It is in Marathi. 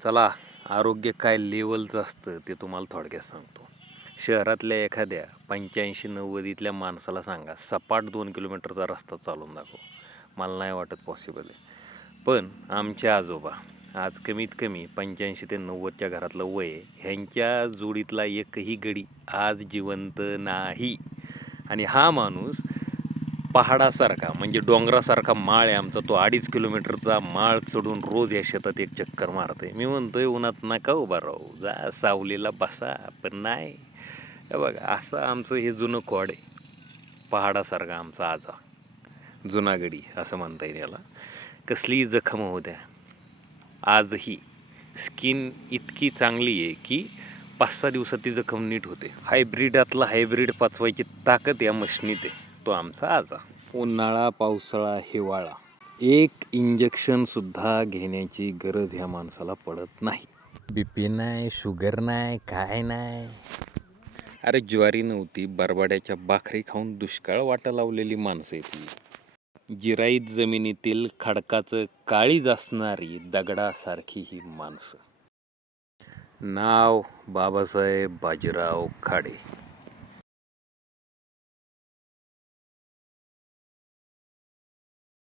चला, आरोग्य काय लेवलचं असतं ते तुम्हाला थोडक्यात सांगतो. शहरातल्या एखाद्या 85-90तल्या माणसाला सांगा सपाट 2 किलोमीटरचा रस्ता चालून दाखव. मला नाही वाटत पॉसिबल आहे. पण आमचे आजोबा आज कमीत कमी 85 ते 90च्या घरातलं वय आहे. ह्यांच्या जोडीतला एकही गडी आज जिवंत नाही. आणि हा माणूस पहाडासारखा म्हणजे डोंगरासारखा माळ आहे आमचा, तो 2.5 किलोमीटरचा माळ चढून रोज या शेतात एक चक्कर मारतोय. मी म्हणतोय उन्हात नका उभा राहू, जा सावलीला बसा. पण नाही, हे बघा असं आमचं हे जुनं खोड आहे. पहाडासारखा आमचा आजा, जुनागडी असं म्हणता येईल याला. कसलीही जखम होऊ द्या, आजही स्किन इतकी चांगली आहे की 5-6 दिवसात ती जखम नीट होते. हायब्रिडातला हायब्रिड पचवायची ताकद या मशनीत आहे, तो आमचा आजा. उन्हाळा, पावसाळा, हिवाळा, एक इंजेक्शनसुद्धा घेण्याची गरज ह्या माणसाला पडत नाही. BP नाही, शुगर नाही, काय नाही. अरे ज्वारी नव्हती, बरबाड्याच्या भाकरी खाऊन दुष्काळ वाटा लावलेली माणसं ती. जिराईत जमिनीतील खडकाचं काळीज असणारी दगडासारखी ही माणसं. नाव बाबासाहेब बाजीराव खाडे.